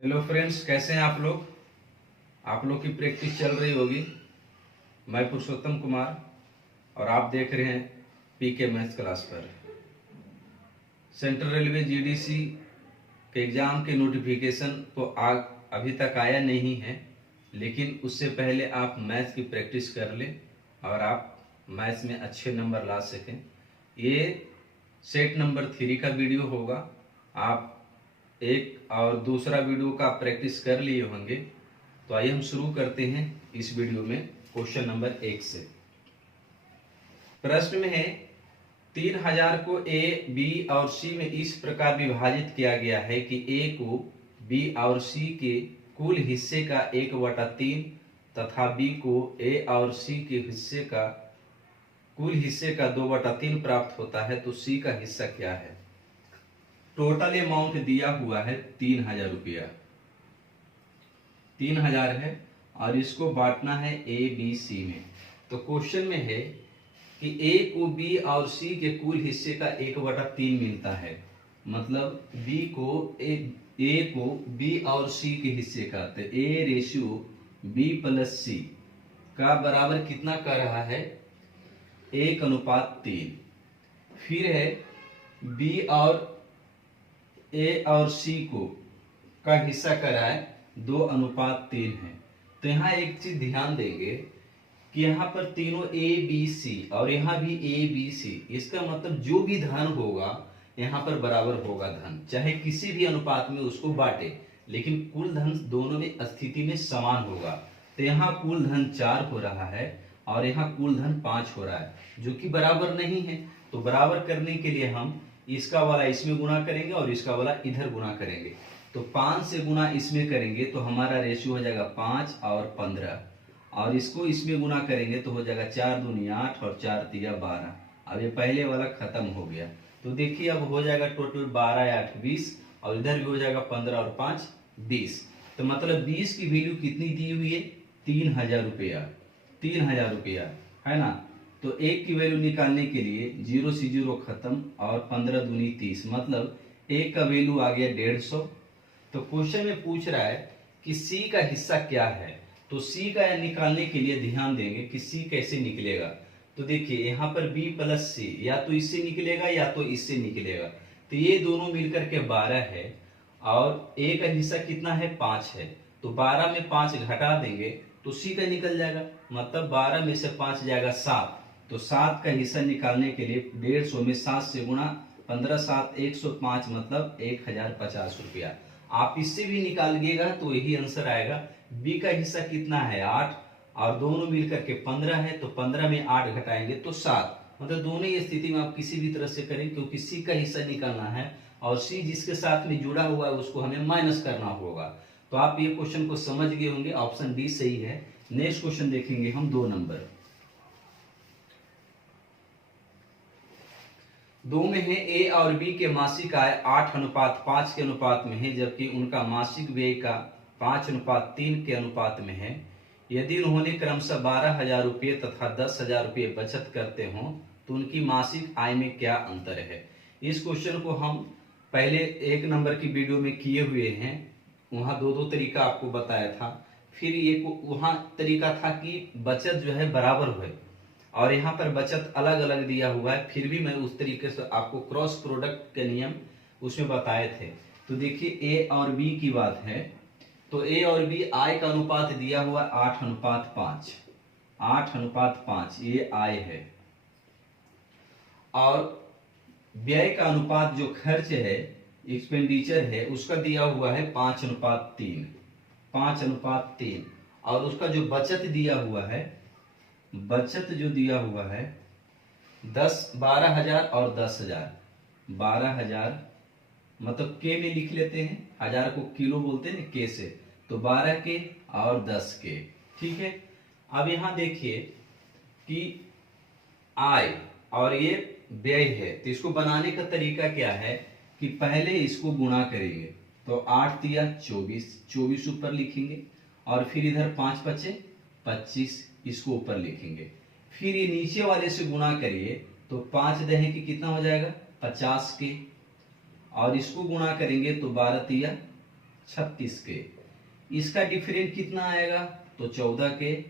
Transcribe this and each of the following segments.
Hello friends, कैसे हैं आप लोग। आप लोग की प्रैक्टिस चल रही होगी। मैं पुरुषोत्तम कुमार और आप देख रहे हैं पीके मैथ्स क्लास पर। सेंट्रल रेलवे जीडीसी के एग्ज़ाम के नोटिफिकेशन तो अभी तक आया नहीं है, लेकिन उससे पहले आप मैथ्स की प्रैक्टिस कर लें और आप मैथ्स में अच्छे नंबर ला सकें। ये सेट नंबर 3 का वीडियो होगा। आप एक और दूसरा वीडियो का प्रैक्टिस कर लिए होंगे। तो आइए हम शुरू करते हैं इस वीडियो में क्वेश्चन नंबर 1 से। प्रश्न में है 3000 को ए, बी और सी में इस प्रकार विभाजित किया गया है कि ए को बी और सी के कुल हिस्से का 1/3 तथा बी को ए और सी के हिस्से का कुल हिस्से का 2/3 प्राप्त होता है, तो सी का हिस्सा क्या है। टोटल अमाउंट दिया हुआ है 3000 रुपया। 3000 है और इसको बांटना है ए बी सी में। तो क्वेश्चन में है कि ए को बी और सी के कुल हिस्से का 1/3 मिलता है, मतलब ए को बी और सी के हिस्से का, तो ए रेशियो बी प्लस सी का बराबर कितना कर रहा है, 1:3। फिर है बी और ए और सी को का हिस्सा करा है 2:3 है। तो यहाँ एक चीज ध्यान देंगे कि यहाँ पर तीनों ए बी सी और यहाँ भी ए बी सी, इसका मतलब जो भी धन होगा यहाँ पर बराबर होगा धन, चाहे किसी भी अनुपात में उसको बांटे, लेकिन कुल धन दोनों में स्थिति में समान होगा। तो यहाँ कुल धन 4 हो रहा है और यहाँ कुल धन 5 हो रहा है, जो कि बराबर नहीं है। तो बराबर करने के लिए हम इसका वाला इसमें गुना करेंगे और इसका वाला इधर गुना करेंगे। तो 5 से गुना इसमें करेंगे तो हमारा रेशियो हो जाएगा 5 और 15, और इसको इसमें गुना करेंगे तो हो जाएगा 4 दूनी 8 और 4 तिया 12। अब ये पहले वाला खत्म हो गया। तो देखिए अब हो जाएगा टोटल 12 या 8 20, और इधर भी हो जाएगा 15 और 5 20। तो मतलब 20 की वैल्यू कितनी दी हुई है, 3000 रुपया। 3000 रुपया है ना। तो एक की वैल्यू निकालने के लिए 0 से 0 खत्म और 15 दूनी 30, मतलब एक का वैल्यू आ गया 150। तो क्वेश्चन में पूछ रहा है कि सी का हिस्सा क्या है। तो सी का निकालने के लिए ध्यान देंगे कि सी कैसे निकलेगा। तो देखिए यहाँ पर बी प्लस सी या तो इससे निकलेगा या तो इससे निकलेगा। तो ये दोनों मिलकर के 12 है और ए का हिस्सा कितना है, 5 है। तो 12 में 5 घटा देंगे तो सी का निकल जाएगा, मतलब 12 में से 5 जाएगा 7। तो 7 का हिस्सा निकालने के लिए 150 में 7 से गुणा, 15 7 105, मतलब 1050 रुपया। आप इससे भी निकालिएगा तो यही आंसर आएगा। बी का हिस्सा कितना है, 8, और दोनों मिलकर के 15 है। तो 15 में 8 घटाएंगे तो 7, मतलब दोनों ही स्थिति में आप किसी भी तरह से करें, क्योंकि सी का हिस्सा निकालना है और सी जिसके साथ में जुड़ा हुआ है उसको हमें माइनस करना होगा। तो आप ये क्वेश्चन को समझ गए होंगे, ऑप्शन डी सही है। नेक्स्ट क्वेश्चन देखेंगे हम 2 नंबर। 2 में है ए और बी के मासिक आय 8:5 के अनुपात में है, जबकि उनका मासिक व्यय का 5:3 के अनुपात में है। यदि उन्होंने क्रमशः 12,000 रुपये तथा 10,000 रुपये बचत करते हों तो उनकी मासिक आय में क्या अंतर है। इस क्वेश्चन को हम पहले 1 नंबर की वीडियो में किए हुए हैं, वहां दो तरीका आपको बताया था। फिर ये वहां तरीका था कि बचत जो है बराबर हुए, और यहाँ पर बचत अलग अलग दिया हुआ है। फिर भी मैं उस तरीके से आपको क्रॉस प्रोडक्ट के नियम उसमें बताए थे। तो देखिए ए और बी की बात है, तो ए और बी आय का अनुपात दिया हुआ 8:5। 8:5 ये आय है, और व्यय का अनुपात जो खर्च है, एक्सपेंडिचर है, उसका दिया हुआ है 5:3। 5:3, और उसका जो बचत दिया हुआ है, बचत जो दिया हुआ है 12,000 और 10,000। 12,000 मतलब के में लिख लेते हैं, 1000 को किलो बोलते हैं के से, तो 12 के और 10 के, ठीक है। अब यहां देखिए कि आय और ये व्यय है, तो इसको बनाने का तरीका क्या है कि पहले इसको गुणा करेंगे, तो 8 तिया 24, 24 ऊपर लिखेंगे, और फिर इधर 5 बचे 25, इसको ऊपर लिखेंगे। फिर ये नीचे वाले से गुणा करिए तो 5 दहे की कितना हो जाएगा, 50 के, और इसको गुणा करेंगे तो 12 तिया 36 के। इसका डिफरेंस कितना आएगा तो 14 के,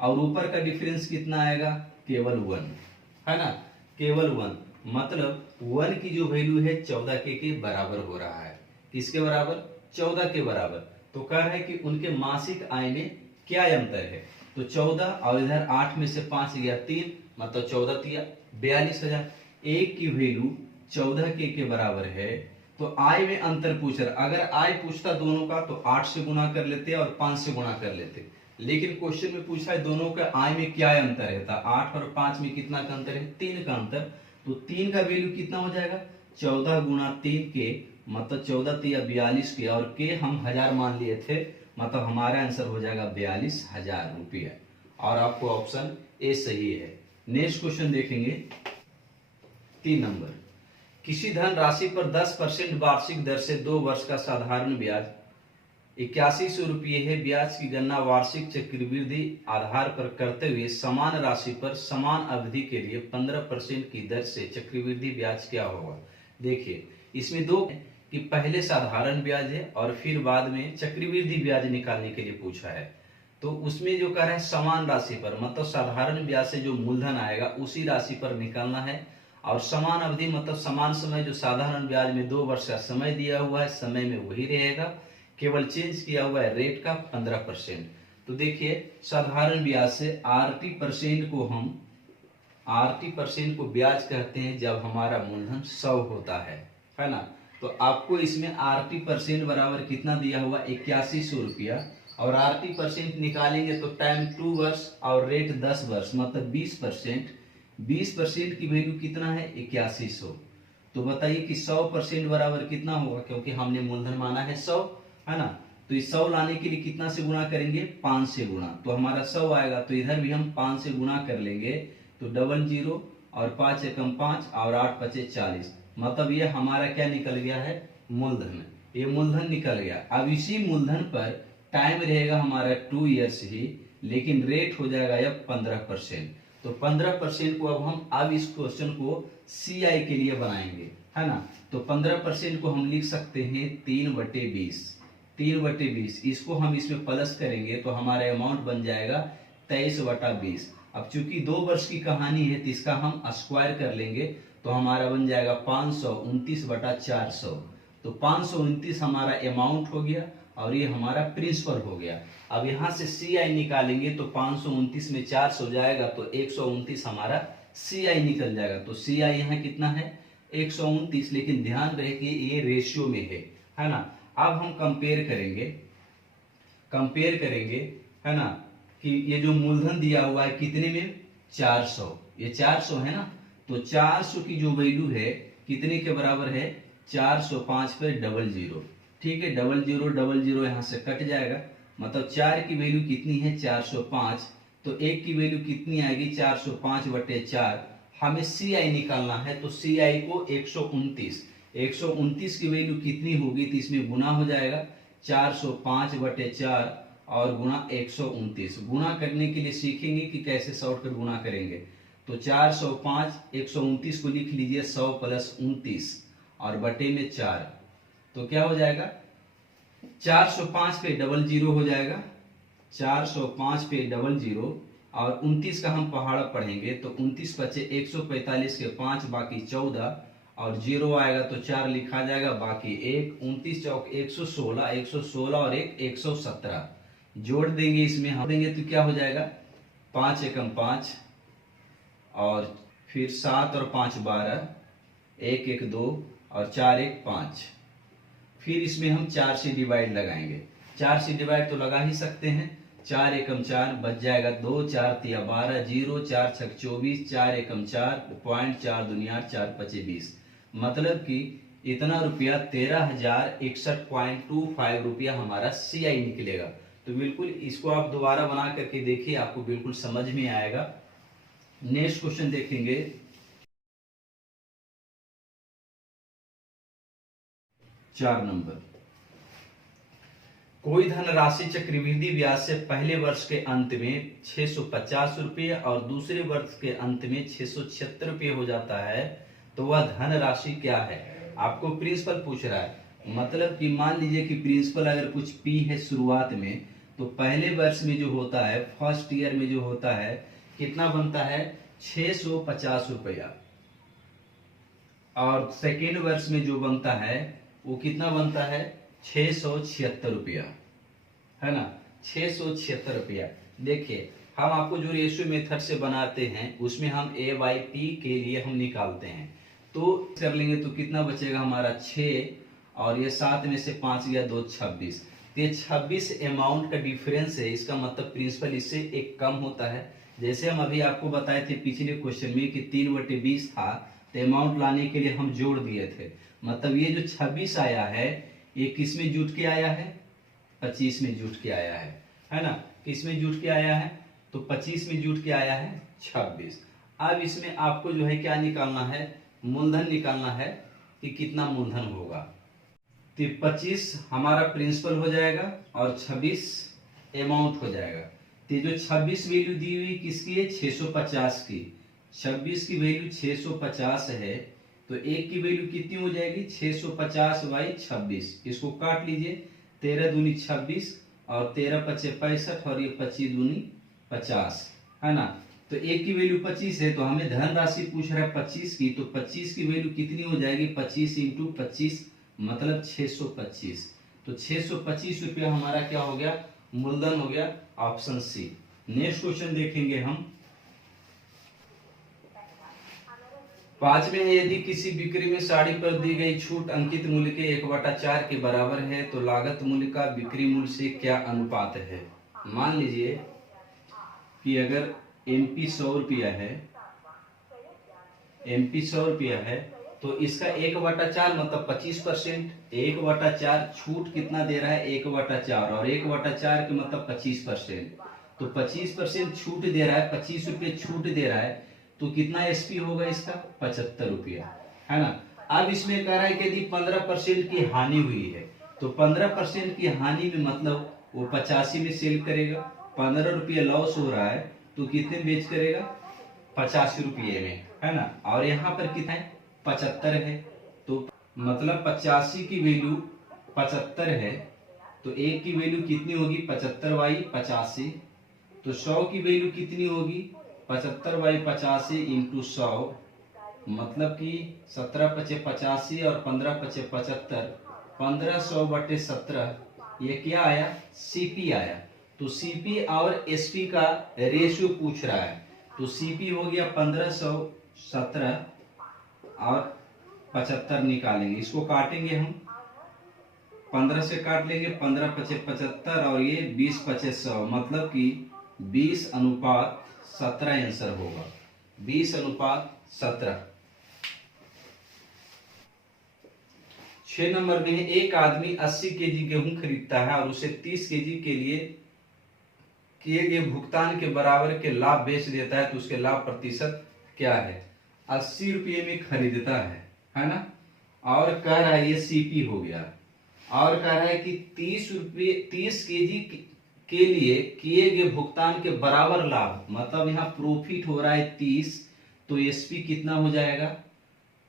और ऊपर का डिफरेंस कितना आएगा केवल 1, है ना, केवल 1। मतलब 1 की जो वैल्यू है 14 के बराबर हो रहा है। किसके बराबर? 14 के बराबर। तो कह रहा है कि उनके मासिक आय में क्या अंतर है। तो 14 और इधर 8 में से 5 गया 3, मतलब 14 तिया 42,000। एक की वैल्यू 14 के बराबर है, तो आय में अंतर पूछ रहा। अगर आय पूछता दोनों का तो 8 से गुणा कर लेते और 5 से गुणा कर लेते, लेकिन क्वेश्चन में पूछा है दोनों का आय में क्या अंतर है। तो 8 और 5 में कितना का अंतर है? 3 का अंतर। तो 3 का वैल्यू कितना हो जाएगा? 14 गुणा 3 के, मतलब 14 तिया 42 के, और के हम 1000 मान लिए थे, मतलब हमारा आंसर हो जाएगा 42,000 रुपया। और आपको ऑप्शन ए सही है। नेक्स्ट क्वेश्चन देखेंगे 3 नंबर। किसी धन राशि पर 10% वार्षिक दर से 2 वर्ष का साधारण ब्याज 8100 रुपये है। ब्याज की गणना वार्षिक चक्रवृद्धि आधार पर करते हुए समान राशि पर समान अवधि के लिए 15% की दर से चक्रवृद्धि ब्याज क्या होगा। देखिए इसमें दो कि पहले साधारण ब्याज है और फिर बाद में चक्रवृद्धि ब्याज निकालने के लिए पूछा है। तो उसमें जो कह रहा है समान राशि पर, मतलब साधारण ब्याज से जो मूलधन आएगा उसी राशि पर निकालना है, और समान अवधि मतलब समान समय, जो साधारण ब्याज में 2 वर्ष का समय दिया हुआ है, समय में वही रहेगा, केवल चेंज किया हुआ है रेट का 15%। तो देखिए साधारण ब्याज से RT% को हम RT% को ब्याज कहते हैं जब हमारा मूलधन 100 होता है ना। तो आपको इसमें RT% बराबर कितना दिया हुआ? 8100 रुपया, और RT% निकालेंगे तो टाइम 2 वर्ष और रेट 10 वर्ष, मतलब 20%। 20% की वैल्यू कितना है? 8100। तो बताइए कि 100% बराबर कितना होगा, क्योंकि हमने मूलधन माना है 100, है ना। तो इस 100 लाने के लिए कितना से गुणा करेंगे? 5 से गुणा, तो हमारा 100 आएगा। तो इधर भी हम 5 से गुणा कर लेंगे, तो 00 और 5 एकम 5 और 8 पचे 40, मतलब ये हमारा क्या निकल गया है? मूलधन। ये मूलधन निकल गया। अब इसी मूलधन पर टाइम रहेगा हमारा 2 ईयर्स ही, लेकिन रेट हो जाएगा अब 15%। तो 15% को अब इस क्वेश्चन को CI के लिए बनाएंगे, है ना। तो 15% को हम लिख सकते हैं 3/20। 3/20 इसको हम इसमें प्लस करेंगे तो हमारा अमाउंट बन जाएगा 23/20। अब चूंकि 2 वर्ष की कहानी है तो इसका हम स्क्वायर कर लेंगे, तो हमारा बन जाएगा 529/400। तो 529 हमारा अमाउंट हो गया और ये हमारा प्रिंसिपल हो गया। अब यहाँ से CI निकालेंगे तो 529 में 400 जाएगा, तो 129 हमारा CI निकल जाएगा। तो CI यहाँ कितना है? 129। लेकिन ध्यान रहे कि ये रेशियो में है ना। अब हम कंपेयर करेंगे, है ना, कि ये जो मूलधन दिया हुआ है कितने में? 400। ये 400 है ना, तो 400 की जो वैल्यू है कितने के बराबर है? 405 पे 00। ठीक है, 00 यहाँ से कट जाएगा, मतलब 4 की वैल्यू कितनी है? 405। तो 1 की वैल्यू कितनी आएगी? 405/4। हमें CI निकालना है, तो CI को 129 की वैल्यू कितनी होगी? तो इसमें गुना हो जाएगा 405/4 और गुणा 129। गुणा करने के लिए सीखेंगे कि कैसे शॉर्टकट गुणा करेंगे। तो 405 129 को लिख लीजिए 100 + 29 और बटे में 4, तो क्या हो जाएगा? 405 पे 00 हो जाएगा, 405 पे 00, और 29 का हम पहाड़ा पढ़ेंगे तो 29 बचे 145 के 5 बाकी 14, और 0 आएगा तो 4 लिखा जाएगा बाकी 1। 29 चौक 116, 116 और 1 117 जोड़ देंगे, इसमें हम देंगे तो क्या हो जाएगा? 5 एकम 5 और फिर 7 और 5 12, 1 1 2 और 4 1 5। फिर इसमें हम 4 से डिवाइड लगाएंगे। 4 से डिवाइड तो लगा ही सकते हैं। 4 एकम 4 बच जाएगा 2, 4 तिया 12, 0 4 छक 24, 4 एकम 4 पॉइंट 4 दुनिया 4 पचे 20, मतलब कि इतना रुपया 13,061.25 रुपया हमारा CI निकलेगा। तो बिल्कुल इसको आप दोबारा बना करके देखिए, आपको बिल्कुल समझ में आएगा। नेक्स्ट क्वेश्चन देखेंगे 4 नंबर। कोई धनराशि चक्रवृद्धि ब्याज से पहले वर्ष के अंत में 650 रुपये और दूसरे वर्ष के अंत में 676 रुपये हो जाता है, तो वह धनराशि क्या है? आपको प्रिंसिपल पूछ रहा है। मतलब कि मान लीजिए कि प्रिंसिपल अगर कुछ पी है शुरुआत में, तो पहले वर्ष में जो होता है, फर्स्ट ईयर में जो होता है, कितना बनता है 650 रुपया। और सेकेंड वर्ष में जो बनता है वो कितना बनता है 676 रुपया, है ना, 676 रुपया। देखिए हम आपको जो रेशियो मेथड से बनाते हैं उसमें हम ए बाई पी के लिए हम निकालते हैं, तो कर लेंगे तो कितना बचेगा हमारा 6, और ये 7 में से 5 गया 2, 26। तो ये 26 अमाउंट का डिफरेंस है, इसका मतलब प्रिंसिपल इससे एक कम होता है। जैसे हम अभी आपको बताए थे पिछले क्वेश्चन में कि 3/20 था, तो अमाउंट लाने के लिए हम जोड़ दिए थे। मतलब ये जो 26 आया है ये किस में जुट के आया है, 25 में जुट के आया है ना। किस में जुट के आया है, तो 25 में जुट के आया है 26। अब इसमें आपको जो है क्या निकालना है, मूलधन निकालना है कि कितना मूलधन होगा। तो 25 हमारा प्रिंसिपल हो जाएगा और 26 अमाउंट हो जाएगा। तो जो 26 वैल्यू दी हुई किसकी है, 650 की। 26 की वैल्यू 650 है, तो एक की वैल्यू कितनी हो जाएगी 650 बाई 26। इसको काट लीजिए, 13 दूनी 26 और 13 पचे 65 और ये 25 दूनी 50, है ना। तो एक की वैल्यू 25 है, तो हमें धन राशि पूछ रहा है 25 की, तो 25 की वैल्यू कितनी हो जाएगी 25 इंटू 25 मतलब 625। तो 625 रुपया हमारा क्या हो गया, मूलधन हो गया, ऑप्शन सी। नेक्स्ट क्वेश्चन देखेंगे हम। 5 में यदि किसी बिक्री में साड़ी पर दी गई छूट अंकित मूल्य के 1/4 के बराबर है तो लागत मूल्य का बिक्री मूल्य से क्या अनुपात है। मान लीजिए कि अगर एमपी 100 रुपया है, एमपी 100 रुपया है, तो इसका 1/4 मतलब 25%। 1/4 छूट कितना दे रहा है 1/4, और 1/4 के मतलब 25%। तो 25% छूट दे रहा है, 25 रुपये छूट दे रहा है, तो कितना एसपी होगा इसका 75 रुपया, है ना। अब इसमें कह रहा है कि यदि 15% की हानि हुई है, तो 15% की हानि में मतलब वो 85 में सेल करेगा। 15 रुपये लॉस हो रहा है तो कितने में बेच करेगा 85 रुपये में, है ना। और यहाँ पर कितना है 75 है, तो मतलब 85 की वैल्यू 75 है, तो एक की वैल्यू कितनी होगी 75 बाई 85। तो 100 की वैल्यू कितनी होगी 75 बाई 85 इंटू 100, मतलब कि 17 पचे 85 और 15 पचे 75, 1500/17। ये क्या आया सीपी आया। तो सीपी और एसपी का रेशियो पूछ रहा है, तो सीपी हो गया 1517 और 75 निकालेंगे, इसको काटेंगे हम, 15 से काट लेंगे, 15 पचे 75 और ये 20 पचे 100, मतलब कि 20:17 आंसर होगा, 20:17। 6 नंबर में है, एक आदमी 80 केजी गेहूं खरीदता है और उसे 30 केजी के लिए किए गए भुगतान के बराबर के लाभ बेच देता है, तो उसके लाभ प्रतिशत क्या है। 80 रुपये में खरीदता है ना, और कह रहा है ये सीपी हो गया, और कह रहा है कि 30 केजी के लिए किए गए भुगतान के बराबर लाभ, मतलब यहाँ प्रॉफिट हो रहा है 30, तो एसपी कितना हो जाएगा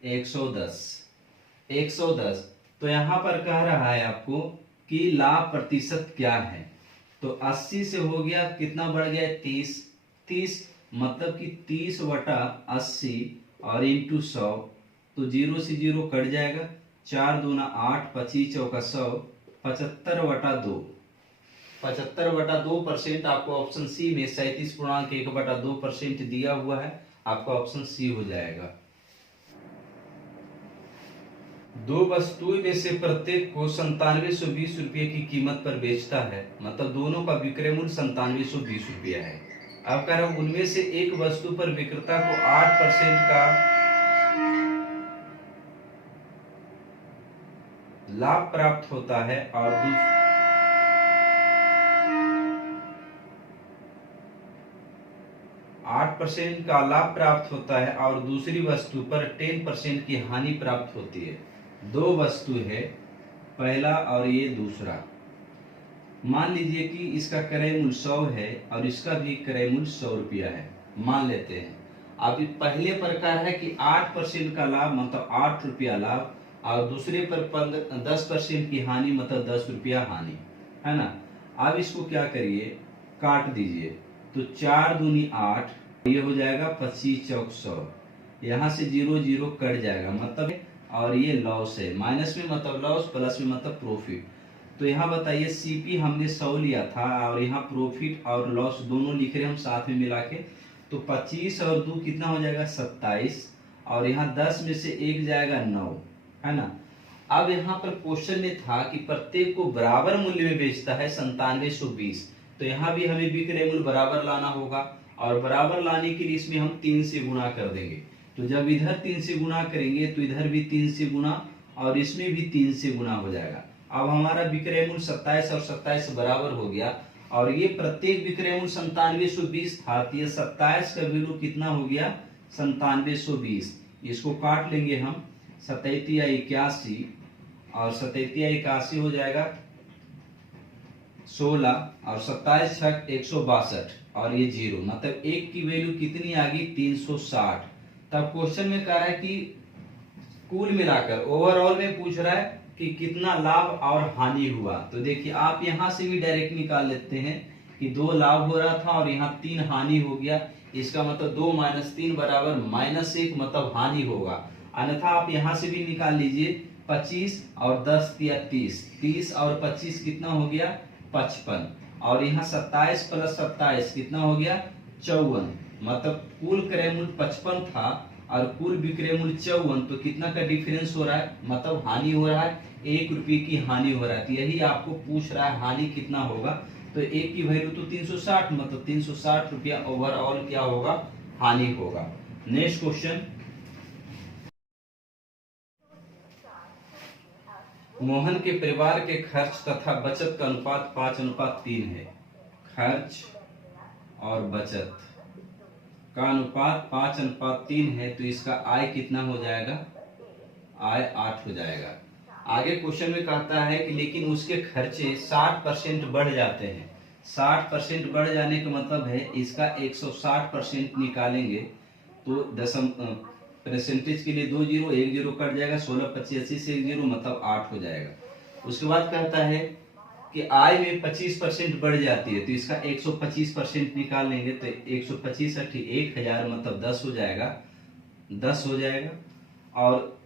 110। तो यहाँ पर कह रहा है आपको कि लाभ प्रतिशत क्या है, तो 80 से हो गया कितना बढ़ गया 30, मतलब कि 30/80 और इंटू 100, तो 0 से 0 कट जाएगा, 4 दूना 8, 25 चौका 100, 75/2। 75/2% आपको ऑप्शन सी में 37.1/2% दिया हुआ है, आपका ऑप्शन सी हो जाएगा। दो वस्तुएं में से प्रत्येक को 9720 रुपये की कीमत पर बेचता है, मतलब दोनों का विक्रय मूल्य 9720 रुपया है। अब कह रहा हूं उनमें से एक वस्तु पर विक्रेता को 8% का लाभ प्राप्त होता है और 8% का लाभ प्राप्त होता है और दूसरी वस्तु पर 10% की हानि प्राप्त होती है। दो वस्तु है, पहला और ये दूसरा। मान लीजिए कि इसका क्रय मूल्य 100 है और इसका भी क्रय मूल्य 100 रुपया है, मान लेते हैं। अब पहले प्रकार है कि 8% का लाभ, मतलब 8 रुपया लाभ, और दूसरे पर 10% की हानि मतलब 10 रुपया हानि, है ना। अब इसको क्या करिए, काट दीजिए। तो 4 दूनी 8, ये हो जाएगा 25 चौक 100। यहाँ से 0 0 कट जाएगा मतलब, और ये लॉस है, माइनस में मतलब लॉस, प्लस में मतलब प्रॉफिट। तो यहाँ बताइए सीपी हमने 100 लिया था और यहाँ प्रॉफिट और लॉस दोनों लिख रहे हम साथ में मिला के। तो 25 और 2 कितना हो जाएगा 27, और यहाँ 10 में से 1 जाएगा 9, है ना। अब यहाँ पर क्वेश्चन में था कि प्रत्येक को बराबर मूल्य में बेचता है 9720। तो यहाँ भी हमें विक्रय मूल्य बराबर लाना होगा, और बराबर लाने के लिए इसमें हम 3 से गुणा कर देंगे। तो जब इधर 3 से गुणा करेंगे तो इधर भी 3 से गुणा और इसमें भी 3 से गुणा हो जाएगा। अब हमारा विक्रय मूल्य 27 और 27 बराबर हो गया, और ये प्रत्येक विक्रय मूल्य 9720 था, तो ये 27 का वैल्यू कितना हो गया 9720। इसको काट लेंगे हम, 27 या 81, और 27 या 81 हो जाएगा 16, और 27 छक 162, और ये 0 मतलब 1 की वैल्यू कितनी आ गई 360। तब क्वेश्चन में कह रहा है कि कुल मिलाकर ओवरऑल में पूछ रहा है कि कितना लाभ और हानि हुआ। तो देखिए आप यहां से भी डायरेक्ट निकाल लेते हैं कि 2 लाभ हो रहा था और यहाँ 3 हानि हो गया। इसका मतलब 2 - 3 बराबर -1 मतलब हानि होगा। अन्यथा आप यहाँ से भी निकाल लीजिए, 25 और 10 या 30, 30 और 25 कितना हो गया 55, और यहाँ 27 + 27 कितना हो गया 54। मतलब कुल क्रय मूल्य 55 था और कुल विक्रय मूल्य 54, तो कितना का डिफरेंस हो रहा है मतलब हानि हो रहा है, 1 रुपये की हानि हो रहा है। तो यही आपको पूछ रहा है हानि कितना होगा। तो 1 की वैल्यू तो 360, मतलब 360 रुपया ओवरऑल क्या होगा हानि होगा। नेक्स्ट क्वेश्चन, मोहन के परिवार के खर्च तथा बचत का अनुपात 5:3 है। खर्च और बचत का अनुपात 5:3 है, तो इसका आय कितना हो जाएगा, आय 8 हो जाएगा। आगे क्वेश्चन में कहता है कि लेकिन उसके खर्चे 60% बढ़ जाते हैं। 60% बढ़ जाने का मतलब है इसका 160% निकालेंगे तो दशम परसेंटेज के लिए 2 0 1 0 कट जाएगा, 16 25 80 से 1 0 मतलब 8 हो जाएगा। उसके बाद कहता है कि आय में 25% बढ़ जाती है, तो इसका 125% निकाल लेंगे। तो 125 1000 मतलब 10 हो जाएगा, 10 हो जाएगा। और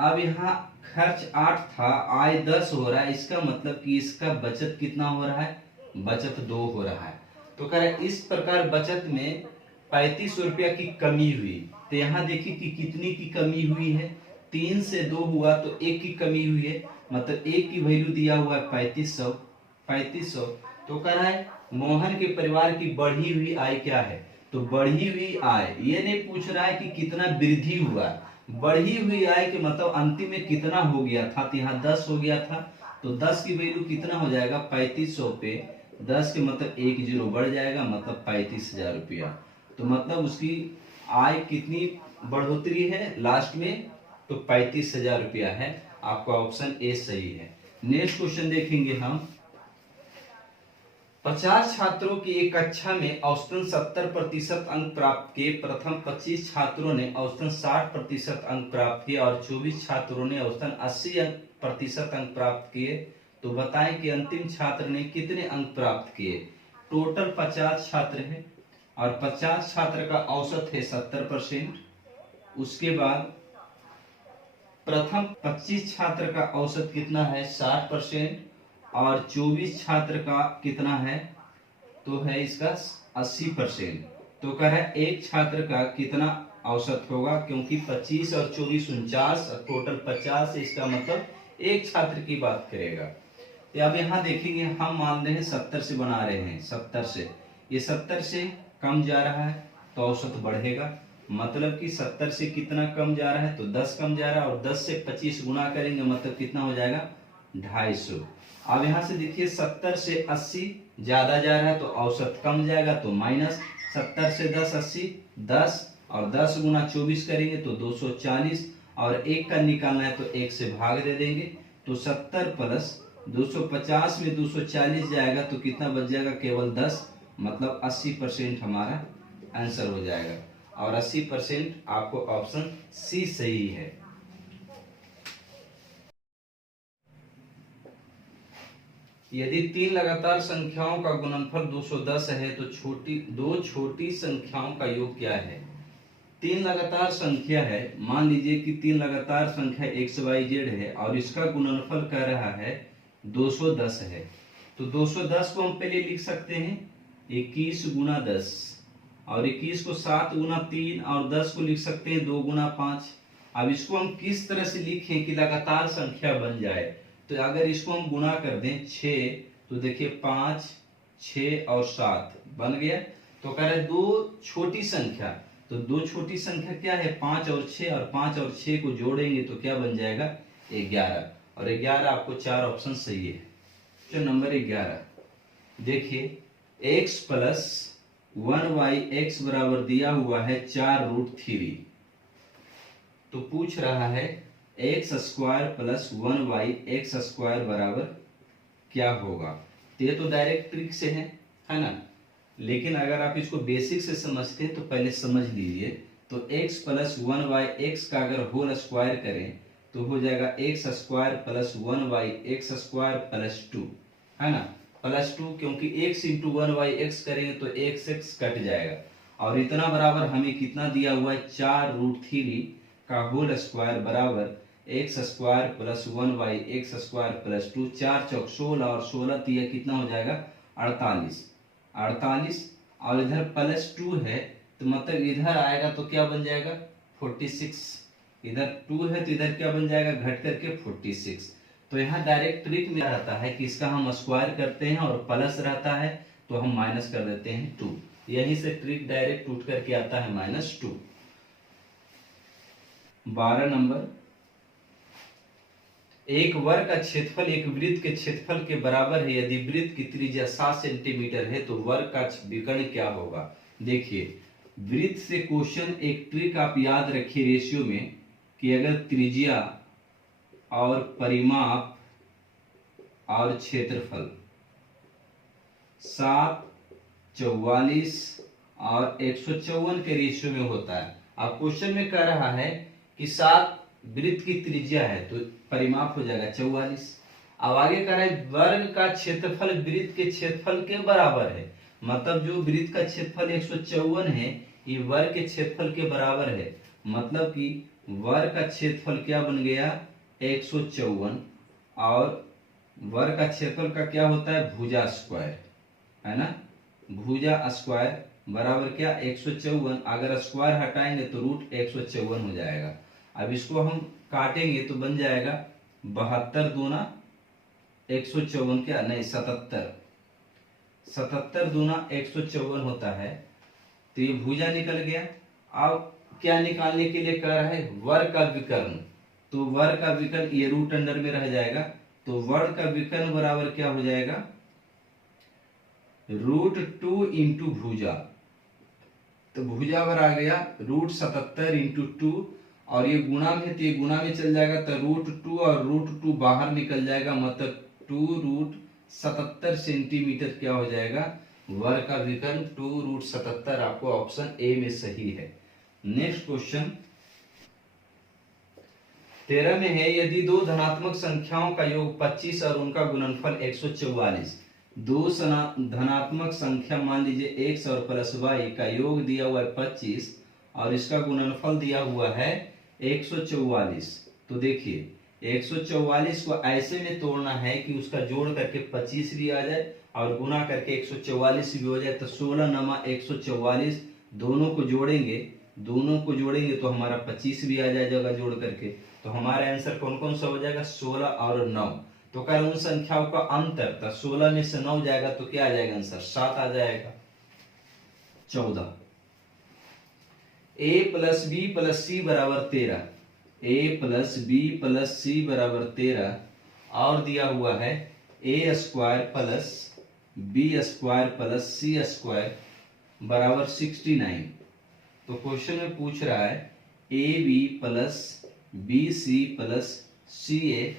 अब यहाँ खर्च 8 था, आय 10 हो रहा है, इसका मतलब कि इसका बचत कितना हो रहा है, बचत 2 हो रहा है। तो कह रहा है इस प्रकार बचत में 35 रुपया की कमी हुई। तो यहाँ देखिए कि कितनी की कमी हुई है, 3 से 2 हुआ तो 1 की कमी हुई है, मतलब 1 की वैल्यू दिया हुआ है 3500। तो कह रहा है मोहन के परिवार की बढ़ी हुई आय क्या है। तो बढ़ी हुई आय, ये नहीं पूछ रहा है कि कितना वृद्धि हुआ, बढ़ी हुई आय के मतलब अंतिम में कितना हो गया था। तो यहाँ 10 हो गया था, तो 10 की वैल्यू कितना हो जाएगा 3500 पे 10 के मतलब 1 0 बढ़ जाएगा, मतलब 35,000 रुपया। तो मतलब उसकी आय कितनी बढ़ोतरी है लास्ट में, तो 35,000 रुपया है। आपका ऑप्शन ए सही है। नेक्स्ट क्वेश्चन देखेंगे हम, 50 छात्रों की एक कक्षा में औसतन 70% अंक प्राप्त किए। प्रथम 25 छात्रों ने औसतन 60% अंक प्राप्त किए और 24 छात्रों ने औसतन 80% अंक प्राप्त किए। तो बताएं कि अंतिम छात्र ने कितने अंक प्राप्त किए। टोटल 50 छात्र हैं और 50 छात्र का औसत है 70%। उसके बाद प्रथम 25 छात्र का औसत कितना है 60%, और 24 छात्र का कितना है, तो है इसका 80%। तो कह रहा है एक छात्र का कितना औसत होगा, क्योंकि 25 और 24 49, टोटल 50, इसका मतलब एक छात्र की बात करेगा। तो अब यहाँ देखेंगे, हम मान रहे हैं 70 से बना रहे हैं, 70 से ये 70 से कम जा रहा है तो औसत बढ़ेगा, मतलब कि 70 से कितना कम जा रहा है तो 10 कम जा रहा है, और 10 से 25 गुना करेंगे मतलब कितना हो जाएगा 250। अब यहाँ से देखिए 70 से 80 ज्यादा जा रहा है तो औसत कम जाएगा, तो माइनस 70 से 10 80 10, और 10 गुना 24 करेंगे तो 240, और 1 का निकालना है तो 1 से भाग दे देंगे। तो 70 प्लस 250 में 240 जाएगा तो कितना बच जाएगा केवल 10, मतलब 80% हमारा आंसर हो जाएगा, और 80% आपको ऑप्शन सी सही है। यदि तीन लगातार संख्याओं का गुणनफल 210 है तो दो छोटी संख्याओं का योग क्या है। तीन लगातार संख्या है, मान लीजिए कि तीन लगातार संख्या XYZ है और इसका गुणनफल कह रहा है 210 है। तो 210 को हम पहले लिख सकते हैं 21 गुना 10, और 21 को 7 गुना 3 और 10 को लिख सकते हैं 2 गुना 5। अब इसको हम किस तरह से लिखें कि लगातार संख्या बन जाए। तो अगर इसको हम गुना कर दें 6, तो देखिए 5, 6 और 7 बन गया। तो कह रहे दो छोटी संख्या, तो दो छोटी संख्या क्या है 5 और 6, और 5 और 6 को जोड़ेंगे तो क्या बन जाएगा 11, और 11 आपको 4 ऑप्शन सही है। तो नंबर 11 देखिए x प्लस 1y बराबर दिया हुआ है 4√3। तो पूछ रहा है x² प्लस 1y बराबर क्या होगा। तो ये तो डायरेक्ट ट्रिक से है ना, लेकिन अगर आप इसको बेसिक से समझते हैं तो पहले समझ लीजिए। तो x प्लस 1y का अगर होल स्क्वायर करें तो हो जाएगा x² प्लस 1y² प्लस 2, है ना, प्लस 2, क्योंकि x इंटू 1y करेंगे तो x कट जाएगा। और इतना बराबर हमें कितना दिया हुआ है 4√3 का होल स्क्वायर बराबर x² प्लस 1y² प्लस 2, 4 चौक 16 और 16 तिया कितना हो जाएगा 48, और इधर प्लस 2 है तो मतलब इधर आएगा तो क्या बन जाएगा 46, इधर 2 है तो इधर क्या बन जाएगा घट करके 46। तो यहाँ डायरेक्ट ट्रिक में रहता है कि इसका हम स्क्वायर करते हैं और प्लस रहता है तो हम माइनस कर देते हैं 2, यहीं से ट्रिक डायरेक्ट टूट करके आता है -2। 12 नंबर, एक वर्ग का क्षेत्रफल एक वृत्त के क्षेत्रफल के बराबर है यदि वृत्त की त्रिज्या 7 सेंटीमीटर है तो वर्ग का विकर्ण क्या होगा। देखिए वृत्त से क्वेश्चन, एक ट्रिक आप याद रखिए रेशियो में कि अगर त्रिज्या और परिमाप और क्षेत्रफल 7, 44 और 154 के रेशियो में होता है। अब क्वेश्चन में कह रहा है कि 7 वृत्त की त्रिज्या है तो परिमाप हो जाएगा 44। अब आगे कह रहा है वर्ग का क्षेत्रफल वृत्त के क्षेत्रफल के बराबर है, मतलब जो वृत्त का क्षेत्रफल 154 है ये वर्ग के क्षेत्रफल के बराबर है, मतलब कि वर्ग का क्षेत्रफल क्या बन गया 154, और वर्ग का क्षेत्रफल का क्या होता है भुजा स्क्वायर, है ना, भुजा स्क्वायर बराबर क्या 154, अगर स्क्वायर हटाएंगे तो √154 हो जाएगा। अब इसको हम काटेंगे तो बन जाएगा 72 दूना 154 क्या नहीं 77 दूना 154 होता है। तो ये भुजा निकल गया। अब क्या निकालने के लिए कह रहा है वर्ग का विकर्ण, तो वर्ग का विकर्ण ये रूट अंडर में रह जाएगा, तो वर्ग का विकर्ण बराबर क्या हो जाएगा √2 इंटू भुजा, तो भुजा बराबर आ गया √77 इंटू 2, और ये गुणा में तो ये गुणा में चल जाएगा तो √2 और √2 बाहर निकल जाएगा, मतलब 2√77 सेंटीमीटर क्या हो जाएगा वर्ग का विकर्ण 2√77। आपको ऑप्शन ए में सही है। नेक्स्ट क्वेश्चन 13 में है यदि दो धनात्मक संख्याओं का योग 25 और उनका गुणनफल 144, दो धनात्मक संख्या मान लीजिए x और प्लस y का योग दिया हुआ है 25 और इसका गुणनफल दिया हुआ है 144। तो देखिए 144 को ऐसे में तोड़ना है कि उसका जोड़ करके 25 भी आ जाए और गुना करके 144 भी हो जाए, तो 16 नमा 144 दोनों को जोड़ेंगे तो हमारा 25 भी आ जाएगा जोड़ करके। तो हमारा आंसर कौन कौन सा हो जाएगा 16 और 9। तो कह उन संख्याओं का अंतर, तो 16 में से 9 जाएगा तो क्या आ जाएगा आंसर 7 आ जाएगा। 14 a plus b plus c बराबर 13, a plus b plus c बराबर 13 और दिया हुआ है a square plus b square plus c square बराबर 69। तो क्वेश्चन में पूछ रहा है a b plus b c plus c a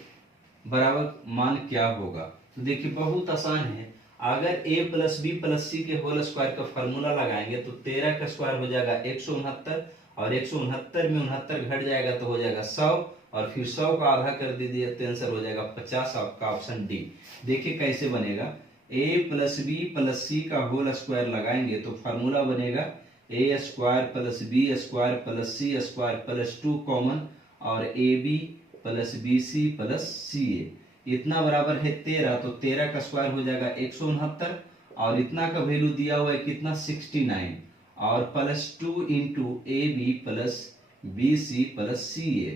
बराबर मान क्या होगा। तो देखिए बहुत आसान है, अगर a प्लस बी प्लस सी के होल स्क्वायर का फॉर्मूला लगाएंगे तो 13 का स्क्वायर हो जाएगा 169 और 169 में 69 घट जाएगा तो हो जाएगा 100 और फिर 100 का आधा कर दीजिए तो आंसर हो जाएगा 50, आपका ऑप्शन डी। देखिए कैसे बनेगा, a plus b plus c का होल स्क्वायर लगाएंगे तो फार्मूला बनेगा a square plus b square plus c square plus 2 common और a b plus b c plus c a, इतना बराबर है 13, तो 13 का स्क्वायर हो जाएगा 169 और इतना का वैल्यू दिया हुआ है कितना 69 और plus 2 into a b plus b c plus c a,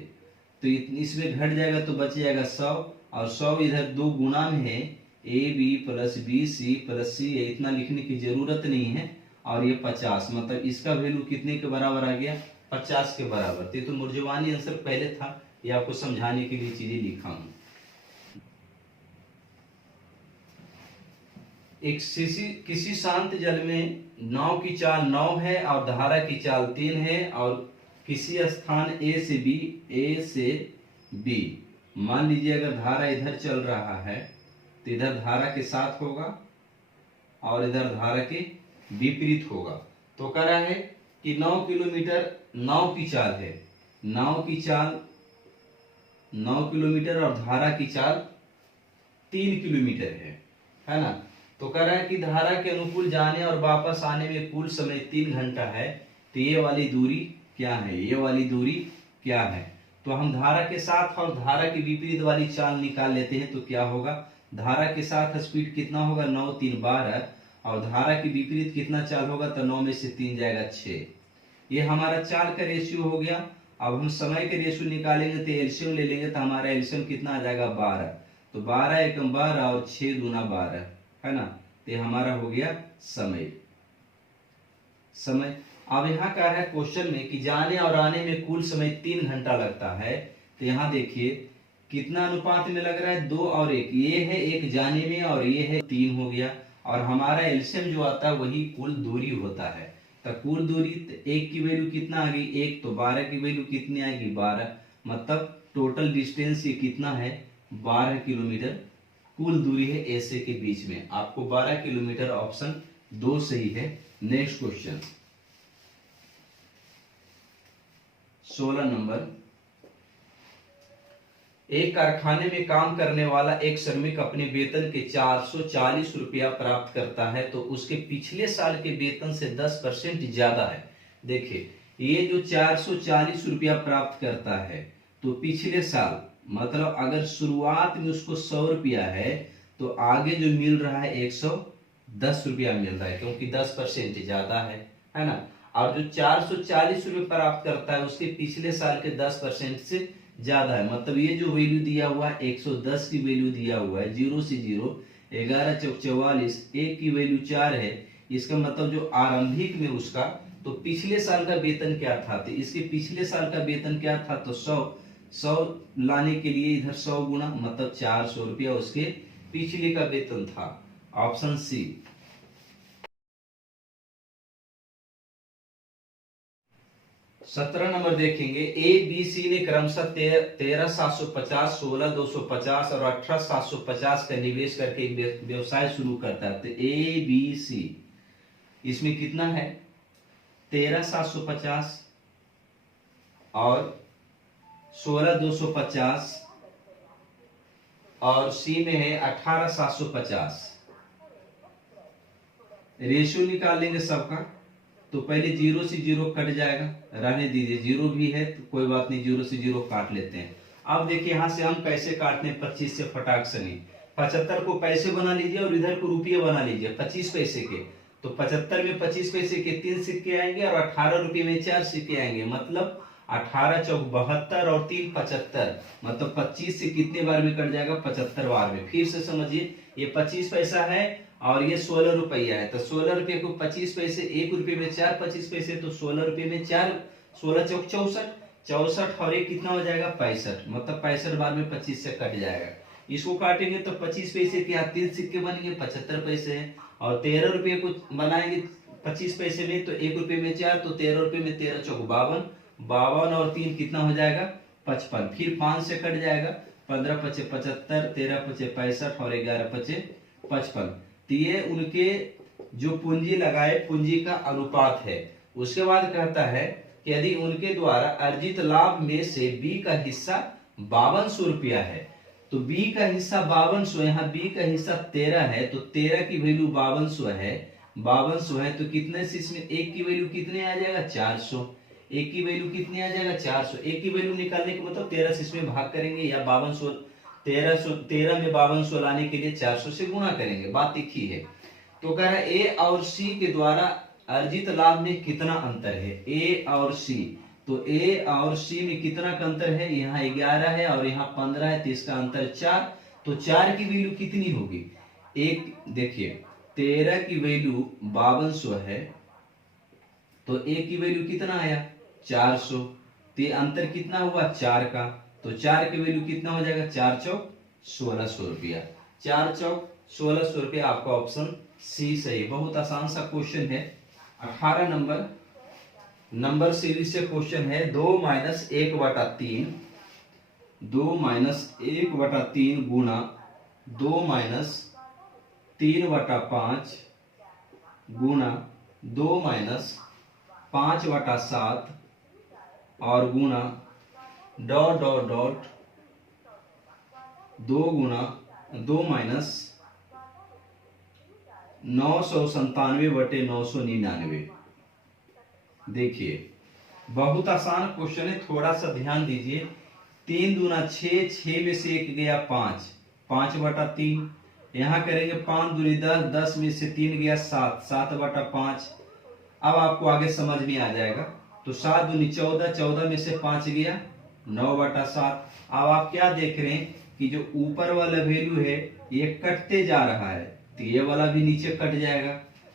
तो इसमें घट जाएगा तो बच जाएगा 100 और 100 इधर 2 गुना में है, a b plus b c plus c a, इतना लिखने की जरूरत नहीं है और ये 50, मतलब इसका वैल्यू कितने के बराबर आ गया 50 के बराबर। तो मुर्जवानी आंसर पहले था, ये आपको समझाने के लिए चीजें लिखा हूं। एक किसी शांत जल में नाव की चाल 9 है और धारा की चाल 3 है और किसी स्थान ए से बी, मान लीजिए अगर धारा इधर चल रहा है तो इधर धारा के साथ होगा और इधर धारा के विपरीत होगा। तो कह रहा है कि 9 किलोमीटर नाव की चाल है, नाव की चाल 9 किलोमीटर और धारा की चाल 3 किलोमीटर है ना। तो कह रहा है कि धारा के अनुकूल जाने और वापस आने में कुल समय 3 घंटा है, तो ये वाली दूरी क्या है, ये वाली दूरी क्या है। तो हम धारा के साथ और धारा के विपरीत वाली चाल निकाल लेते हैं, तो क्या होगा, धारा के साथ स्पीड कितना होगा 9 3 12 और धारा के विपरीत कितना चाल होगा, तो 9 में से 3 जाएगा 6। ये हमारा चाल का रेशियो हो गया। अब हम समय के रेशियो निकालेंगे तो एलसीएम ले लेंगे, तो हमारा एलसीएम कितना आ जाएगा 12, तो 12 एकम 12 और 6 दूना 12 है ना, तो हमारा हो गया समय। अब यहाँ क्या है क्वेश्चन में कि जाने और आने में कुल समय 3 घंटा लगता है, तो यहाँ देखिए कितना अनुपात में लग रहा है 2 और 1, ये है 1 जाने में और ये है 3 हो गया और हमारा एलसीएम जो आता है वही कुल दूरी होता है। तो कुल दूरी 1 की वैल्यू कितना आ गई 1, तो 12 की वैल्यू कितनी आएगी 12, मतलब टोटल डिस्टेंस ये कितना है 12 किलोमीटर कुल दूरी है ए से के बीच में। आपको 12 किलोमीटर ऑप्शन 2 सही है। नेक्स्ट क्वेश्चन 16 नंबर, एक कारखाने में काम करने वाला एक श्रमिक अपने वेतन के 440 रुपया प्राप्त करता है, तो उसके पिछले साल के वेतन से 10% ज्यादा है। देखिए ये जो 440 रुपया प्राप्त करता है, तो पिछले साल मतलब अगर शुरुआत में उसको 100 रुपया है तो आगे जो मिल रहा है 110 रुपया मिल रहा है, क्योंकि 10% ज्यादा है ना। और जो 440 रुपये प्राप्त करता है उसके पिछले साल के 10% से ज्यादा है, मतलब ये जो वैल्यू दिया हुआ है 110 की वैल्यू दिया हुआ है 0 से 0, 11 चौक 44, 1 की वैल्यू 4 है, इसका मतलब जो आरंभिक में उसका तो पिछले साल का वेतन क्या था, तो इसके पिछले साल का वेतन क्या था, तो 100 लाने के लिए इधर 100 गुना मतलब 400 रुपया उसके पिछले का वेतन था। Option C. 17 नंबर देखेंगे, ए बी सी ने क्रमशः 13,750, 16,250 और 18,750 का निवेश करके एक व्यवसाय शुरू करता है। तो ए बी सी इसमें कितना है 13,750 और 16,250 और सी में है 18,750। रेशियो निकालेंगे सबका, तो पहले 0 से 0 कट जाएगा, रहने दीजिए 0 भी है तो कोई बात नहीं, 0 से 0 काट लेते हैं। अब देखिए यहां से हम कैसे काटते हैं 25 से फटाक से नहीं, 75 को पैसे बना लीजिए और इधर को रुपये बना लीजिए 25 पैसे के, तो 75 में 25 पैसे के 3 सिक्के आएंगे और 18 रुपये में 4 सिक्के आएंगे, मतलब 18 चौक 72 और 3 75, मतलब 25 से कितने बार में कट जाएगा 75 बार में। फिर से समझिए, ये 25 पैसा है और ये 16 रुपया है, तो 16 रुपये को 25 पैसे, 1 रुपये में 4 25 पैसे, तो 16 रुपये में 4, 16 चौक 64, 64 और 1 कितना हो जाएगा 65, मतलब 65 बार में 25 से कट जाएगा। इसको काटेंगे तो 25 पैसे के यहाँ 3 सिक्के बनेंगे 75 पैसे हैं, और 13 रुपये को बनाएंगे 25 पैसे में तो 1 रुपये में 4, तो 13 रुपये में 13 चौक 52, 52 और 3 कितना हो जाएगा 55, फिर 5 से कट जाएगा, 15 पचे 75, 13 पचे 65 और 11 पचे 55। तो ये उनके जो पूंजी लगाए पूंजी का अनुपात है। उसके बाद कहता है कि यदि उनके द्वारा अर्जित लाभ में से बी का हिस्सा ₹5200 है, तो बी का हिस्सा 5200, यहाँ बी का हिस्सा 13 है, तो 13 की वैल्यू 5200 है, 5200 है, तो कितने से इसमें एक की वैल्यू कितने आ जाएगा 400, एक की वैल्यू कितने आ जाएगा 400, एक की वैल्यू निकालने के मतलब 13 से इसमें भाग करेंगे या 5200, 13 में 5200 लाने के लिए 400 से गुणा करेंगे, बात एक ही है। तो कह रहा है ए और सी के द्वारा अर्जित लाभ में कितना अंतर है, ए और सी, तो ए और सी में कितना का अंतर है, यहाँ 11 है और यहाँ 15 है, तो इसका अंतर 4, तो 4 की वैल्यू कितनी होगी, एक देखिए 13 की वैल्यू 5200 है, तो ए की वैल्यू कितना आया 400, तो अंतर कितना हुआ 4 का, तो 4 की वैल्यू कितना हो जाएगा 4 चौक 1600 रुपया, 4 चौक 1600 रुपया, आपका ऑप्शन सी सही। बहुत आसान सा क्वेश्चन है। 18 नंबर सीरीज से क्वेश्चन है 2 - 1/3, 2 - 1/3 गुना 2 - 3/5 गुना 2 - 5/7 और गुना ... 2 गुना 2 - 997/999। देखिए बहुत आसान क्वेश्चन है, थोड़ा सा ध्यान दीजिए। 3 दूना 6, 6 में से 1 गया 5, 5/3, यहाँ करेंगे 5 दूनी 10, 10 में से 3 गया 7, 7/5। अब आपको आगे समझ में आ जाएगा। तो 7 दूनी 14, 14 में से 5 गया 9/7। अब आप क्या देख रहे हैं कि जो ऊपर वाला वैल्यू है ये कटते जा रहा है, तो ये वाला भी नीचे कट जाएगा।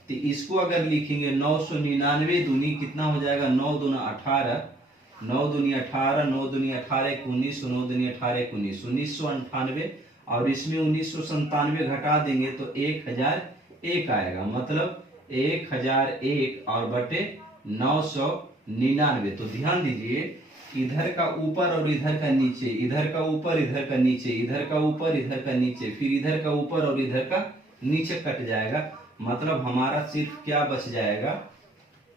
तो इसको अगर लिखेंगे 999 दूनी कितना हो जाएगा, 9 दूना 18, 9 दूनी 18, 9 दूनी 18 19, 9 दूनी 18 19, 1998, और इसमें 1997 घटा देंगे तो 1001 आएगा, मतलब 1001 और बटे 999। तो ध्यान दीजिए, इधर का ऊपर और इधर का नीचे, इधर का ऊपर इधर का नीचे, इधर का ऊपर इधर का नीचे, फिर इधर का ऊपर और इधर का नीचे कट जाएगा, मतलब हमारा सिर्फ क्या बच जाएगा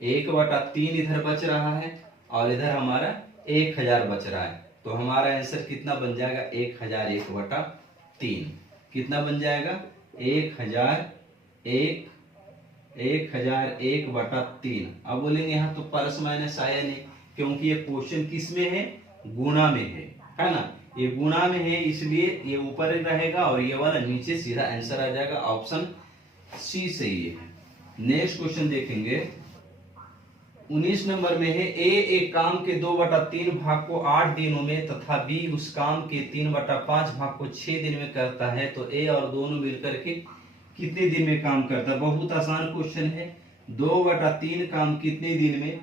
1/3 इधर बच रहा है और इधर हमारा 1000 बच रहा है। तो हमारा आंसर कितना बन जाएगा 1001/3, कितना बन जाएगा 1001/3। अब बोलेंगे यहाँ तो प्लस माइनस आया नहीं, क्योंकि ये क्वेश्चन किस में है, गुणा में है ना, ये गुणा में है, इसलिए ये ऊपर रहेगा और ये वाला नीचे, सीधा आंसर आ जाएगा, ऑप्शन सी सही है। नेक्स्ट क्वेश्चन देखेंगे 19 नंबर में है, ए एक काम के 2/3 भाग को 8 दिनों में तथा बी उस काम के 3/5 भाग को 6 दिन में करता है, तो ए और दोनों मिलकर के कितने दिन में काम करता है। बहुत आसान क्वेश्चन है। 2/3 काम कितने दिन में,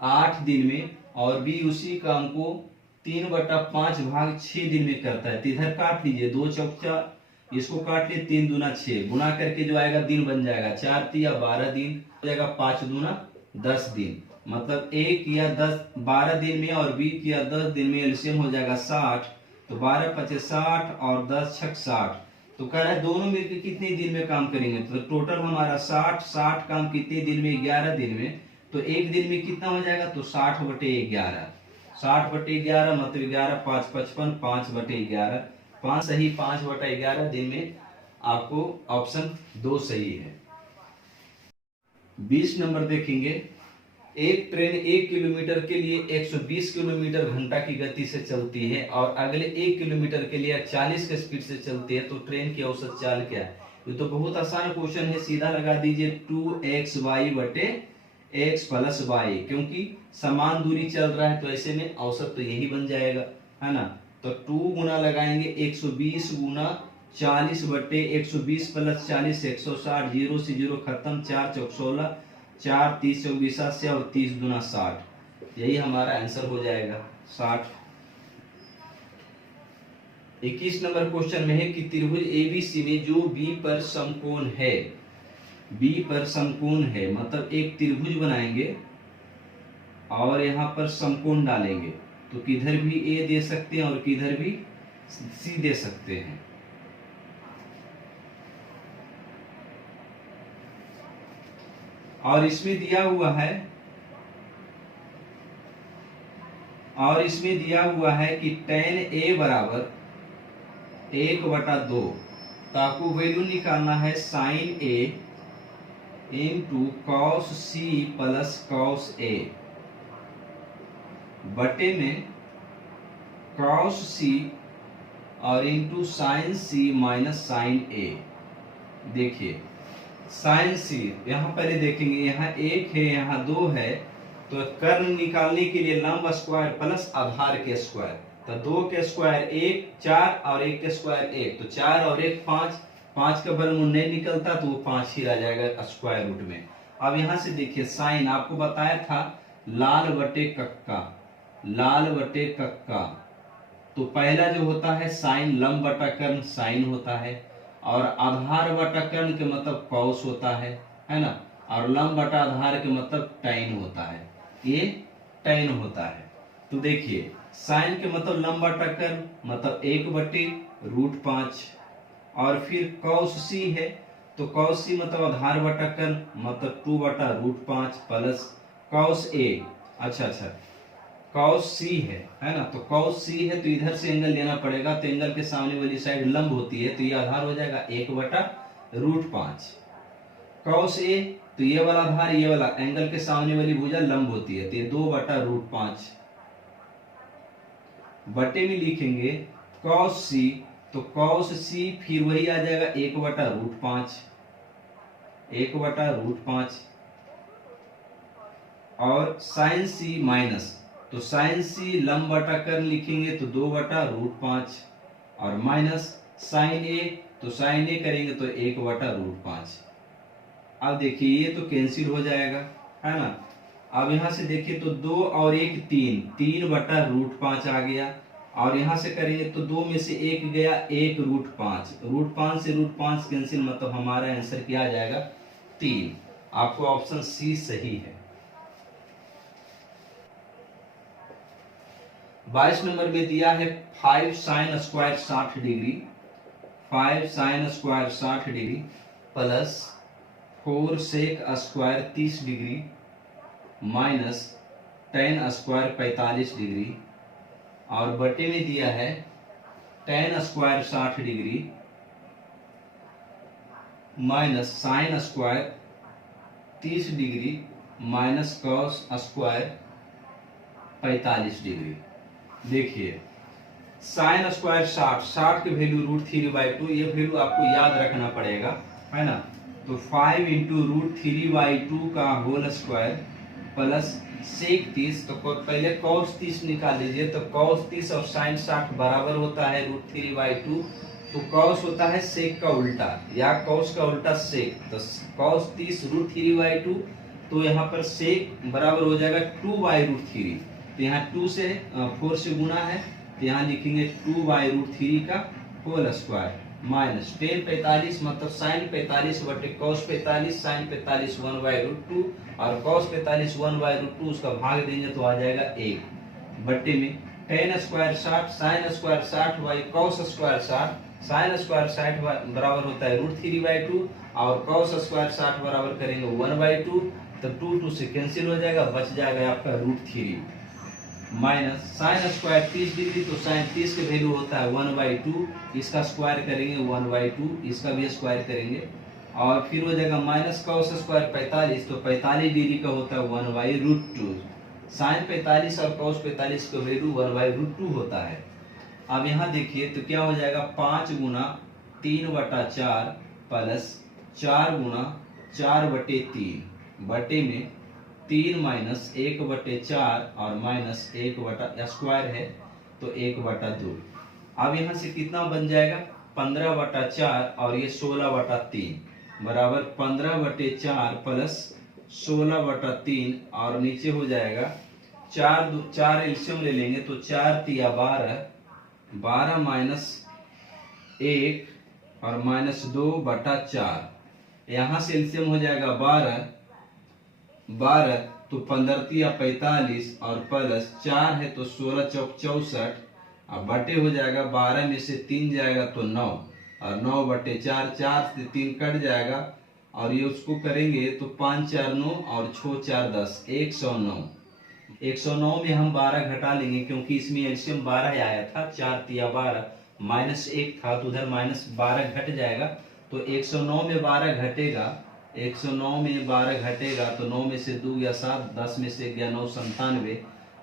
8 दिन में, और बी उसी काम को 3/5 भाग 6 दिन में करता है। तो इधर काट लीजिए, 2 चौक 4, इसको काट लिए, 3 दूना 6, गुना करके जो आएगा दिन बन जाएगा, 4 तिया 12 दिन हो जाएगा, 5 दूना 10 दिन, मतलब ए किया 12 दिन में और बी किया 10 दिन में, एलसीएम हो जाएगा 60, तो 12 पचे 60 और 10 छक 60। तो कह रहा है दोनों मिलकर कितने दिन में काम करेंगे, तो टोटल हमारा 60 काम कितने दिन में, 11 दिन में, तो एक दिन में कितना हो जाएगा, तो 60/11, 60/11 मतलब 11 5 55, 5/11, 5 सही, 5/11 दिन में आपको ऑप्शन 2 सही है। 20 नंबर देखेंगे, एक ट्रेन 1 किलोमीटर के लिए 120 किलोमीटर घंटा की गति से चलती है और अगले 1 किलोमीटर के लिए 40 के स्पीड से चलती है, तो ट्रेन की औसत चाल क्या है। ये तो बहुत आसान क्वेश्चन है, सीधा लगा दीजिए 2xy/x + y, क्योंकि समान दूरी चल रहा है, तो ऐसे में औसत तो यही बन जाएगा, है ना। तो 2 गुना लगाएंगे 120 गुना 40/120 + 40 160, 0 से 0 खत्म, 4 चौक 16, 4 30 चौक 20 और 30 दूना 60, यही हमारा आंसर हो जाएगा 60। 21 नंबर क्वेश्चन में है कि त्रिभुज एबीसी में जो बी पर समकोण है, बी पर समकोण है, मतलब एक त्रिभुज बनाएंगे और यहाँ पर समकोण डालेंगे, तो किधर भी ए दे सकते हैं और किधर भी सी दे सकते हैं। और इसमें दिया हुआ है और इसमें दिया हुआ है कि tan A बराबर 1/2, तो आपको वैल्यू निकालना है sin A into cos C plus cos A बटे में cos C और into sin C minus sin A। देखिए sin C यहाँ पहले देखेंगे, यहाँ 1 है यहाँ 2 है, तो कर्ण निकालने के लिए लंब स्क्वायर प्लस आधार के स्क्वायर, तो 2 के स्क्वायर 1 4 और 1 के स्क्वायर 1, तो 4 और 1 5, 5 का वर्गमूल नहीं निकलता तो वो 5 ही रह जाएगा स्क्वायर रूट में। अब यहाँ से देखिए साइन आपको बताया था लाल बटे कक्का, लाल बटे कक्का, तो पहला जो होता है साइन लंब बटा कर्ण साइन होता है, और आधार बटा कर्ण के मतलब कॉस होता है ना, और लंब बटा आधार के मतलब टैन होता है, ये टैन होता है। तो देखिए साइन के मतलब लंब बटा कर्ण मतलब 1/√5, और फिर कॉस सी है तो कॉस सी मतलब आधार बटा कर्ण मतलब 2/√5 प्लस कॉस ए, अच्छा कॉस सी है ना, तो कॉस सी है तो इधर से एंगल लेना पड़ेगा, तो एंगल के सामने वाली साइड लंब होती है तो ये आधार हो जाएगा 1/√5। कॉस ए तो ये वाला आधार ये वाला एंगल के सामने वाली भुजा लंब होती है तो ये 2/√5 बटे में लिखेंगे कॉस सी, तो कॉस सी फिर वही आ जाएगा 1/√5, 1/√5, और साइन सी माइनस, तो साइन सी लंब बटा कर्ण लिखेंगे तो 2/√5, और माइनस साइन ए, तो साइन ए करेंगे तो 1/√5। अब देखिए ये तो कैंसिल हो जाएगा है ना। अब यहाँ से देखिए तो 2 और 1 3, 3/√5 आ गया, और यहाँ से करेंगे तो 2 में से 1 गया 1√5, √5 से √5 कैंसिल, मतलब हमारा आंसर क्या आ जाएगा 3। आपको ऑप्शन सी सही है। 22 नंबर में दिया है 5 sin square 60 degree, 5 sin square 60 degree plus 4 sec square 30 degree minus tan square 45 degree, और बटे में दिया है tan square 60 degree minus sine square 30 degree minus cos square 45 degree. देखिए साइन स्क्वायर 60 के वैल्यू √3/2, ये वैल्यू आपको याद रखना पड़ेगा है ना, तो 5 इंटू √3/2 का होल स्क्वायर प्लस सेक 30, तो पहले cos 30 निकाल लीजिए, तो cos 30 और साइन 60 बराबर होता है √3/2, तो cos होता है सेक का उल्टा या cos का उल्टा सेक, तो cos 30 √3/2, तो यहाँ पर सेक बराबर हो जाएगा 2/√3, तो यहाँ 2 से 4 से गुना है तो यहाँ लिखेंगे 2/√3 का होल स्क्वायर माइनस tan 45 मतलब साइन 45 बटे cos 45, साइन 45 1/√2, और cos 45 1/√2 उसका भाग देंगे तो आ जाएगा 1 बटे में tan square 60 sine square 60 by cos square 60, sine square 60 बराबर होता है √3/2, और cos स्क्वायर 60 बराबर करेंगे 1/2, तो 2 से कैंसिल हो जाएगा, बच जाएगा आपका √3 माइनस साइन स्क्वायर 30 डिग्री, तो साइन 30 के वैल्यू होता है 1/2, इसका स्क्वायर करेंगे 1/2, इसका भी स्क्वायर करेंगे, और फिर हो जाएगा माइनस कॉस स्क्वायर 45, तो 45 डिग्री का होता है 1/√2, साइन 45 और कॉस 45 का वैल्यू 1/√2 होता है। अब यहाँ देखिए तो क्या हो जाएगा 5 गुना 3/4 प्लस 4 गुना 4/3 बटे में 3 माइनस 1/4 और माइनस 1 स्क्वायर है तो 1/2। अब यहाँ से कितना बन जाएगा 15/4 और ये 16/3 बराबर 15/4 प्लस 16/3, और नीचे हो जाएगा 4 एलसीएम ले लेंगे तो 4 तिया 12, 12 माइनस 1 और माइनस 2/4, यहाँ से एलसीएम हो जाएगा 12 तो 15 तिया 45 और प्लस 4 है तो 16 चौक 64, अब बटे हो जाएगा 12 में से 3 जाएगा तो 9, और 9/4, 4 से 3 कट जाएगा, और ये उसको करेंगे तो 5 4 9 और 6 4 10, 109, 109 में हम 12 घटा लेंगे क्योंकि इसमें एलसीएम 12 आया था, 4 तिया 12 माइनस 1 था तो उधर माइनस 12 घट जाएगा। तो 109 में 12 घटेगा, 109 में 12 घटेगा तो 9 में से 2 गया 7, 10 में से गया 9, 97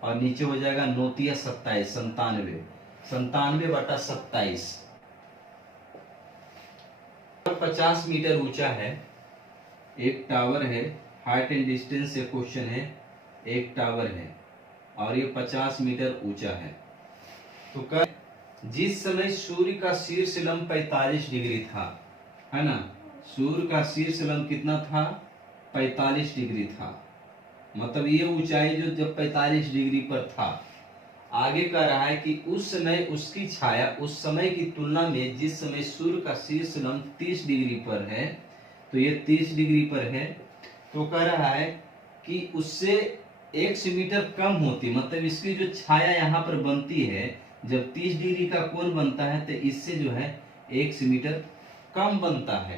और नीचे हो जाएगा 9 तिया 27, 97, 97/27। 50 मीटर ऊंचा है, एक टावर है, हाइट एंड डिस्टेंस से क्वेश्चन है, एक टावर है और ये 50 मीटर ऊंचा है। तो कर जिस समय सूर्य का शीर्ष लंब 45 डिग्री था, है ना, सूर्य का शीर्ष लंब कितना था, 45 डिग्री था, मतलब ये ऊंचाई जो जब 45 डिग्री पर था। आगे कह रहा है कि उस समय उसकी छाया उस समय की तुलना में जिस समय सूर्य का शीर्ष लंब 30 डिग्री पर है, तो ये 30 डिग्री पर है, तो कह रहा है कि उससे 1 मीटर कम होती, मतलब इसकी जो छाया यहाँ पर बनती है जब 30 डिग्री का कोण बनता है तो इससे जो है 1 मीटर कम बनता है।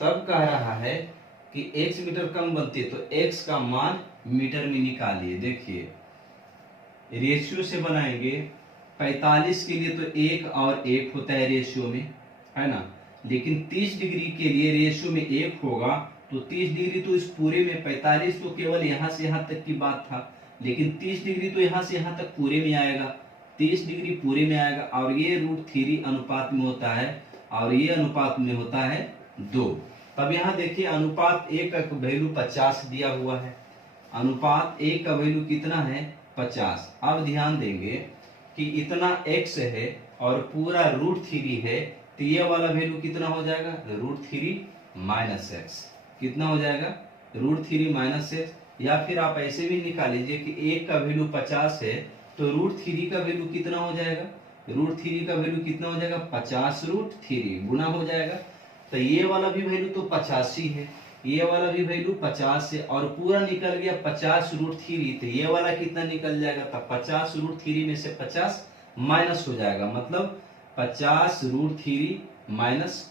तब कह रहा है कि 1 मीटर कम बनती है तो x का मान मीटर में निकालिए। देखिए रेशियो से बनाएंगे, 45 के लिए तो 1 और 1 होता है रेशियो में, है ना, लेकिन 30 डिग्री के लिए रेशियो में 1 होगा तो 30 डिग्री तो इस पूरे में, 45 तो केवल यहाँ से यहाँ तक की बात था, लेकिन 30 डिग्री तो यहाँ से यहाँ तक पूरे में आएगा, 30 डिग्री पूरे में आएगा और ये √3 अनुपात में होता है और ये अनुपात में होता है 2। तब यहाँ देखिए अनुपात 1 का वैल्यू 50 दिया हुआ है, अनुपात 1 का वैल्यू कितना है 50। अब ध्यान देंगे कि इतना x है और पूरा √3 है तो ये वाला वैल्यू कितना हो जाएगा, √3 - x, कितना हो जाएगा, √3 - x। या फिर आप ऐसे भी निकाल लीजिए कि 1 का वैल्यू 50 है तो √3 का वैल्यू कितना हो जाएगा, √3 का वैल्यू कितना हो जाएगा, 50√3 गुना हो जाएगा। तो ये वाला भी वैल्यू तो 50 ही है, ये वाला भी वैल्यू 50 है और पूरा निकल गया 50√3, तो ये वाला कितना निकल जाएगा, तब 50√3 में से 50 माइनस हो जाएगा, मतलब 50√3 -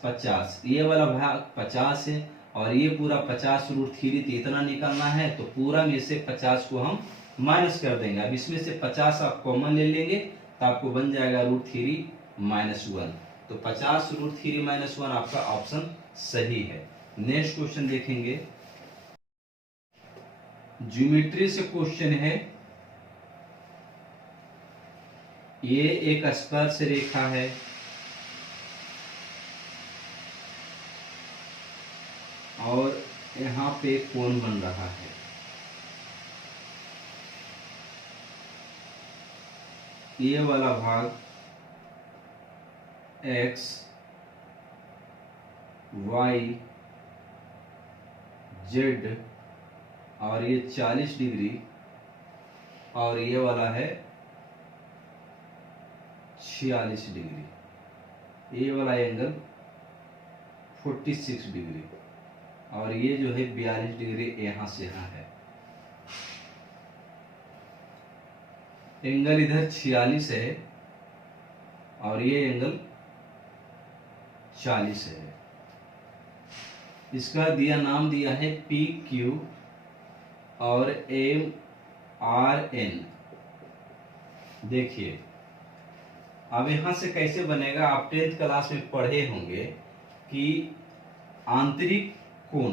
50, ये वाला भाग 50 है और ये पूरा 50√3, तो इतना निकलना है तो पूरा में से 50 को हम माइनस कर देंगे। अब इसमें से 50 आप कॉमन ले लेंगे तो आपको बन जाएगा √3 - 1, तो 50√3 - 1 आपका ऑप्शन सही है। नेक्स्ट क्वेश्चन देखेंगे, ज्योमेट्री से क्वेश्चन है, ये एक स्पर्श रेखा है और यहाँ पे कोण बन रहा है, ये वाला भाग x y z और ये 40 डिग्री और ये वाला है 46 डिग्री, ये वाला एंगल 46 डिग्री और ये जो है 42 डिग्री यहाँ से यहाँ है। एंगल इधर 46 है और ये एंगल 40 है। इसका नाम दिया है PQ और MRN। देखिए अब यहां से कैसे बनेगा, आप 10th क्लास में पढ़े होंगे कि आंतरिक कोण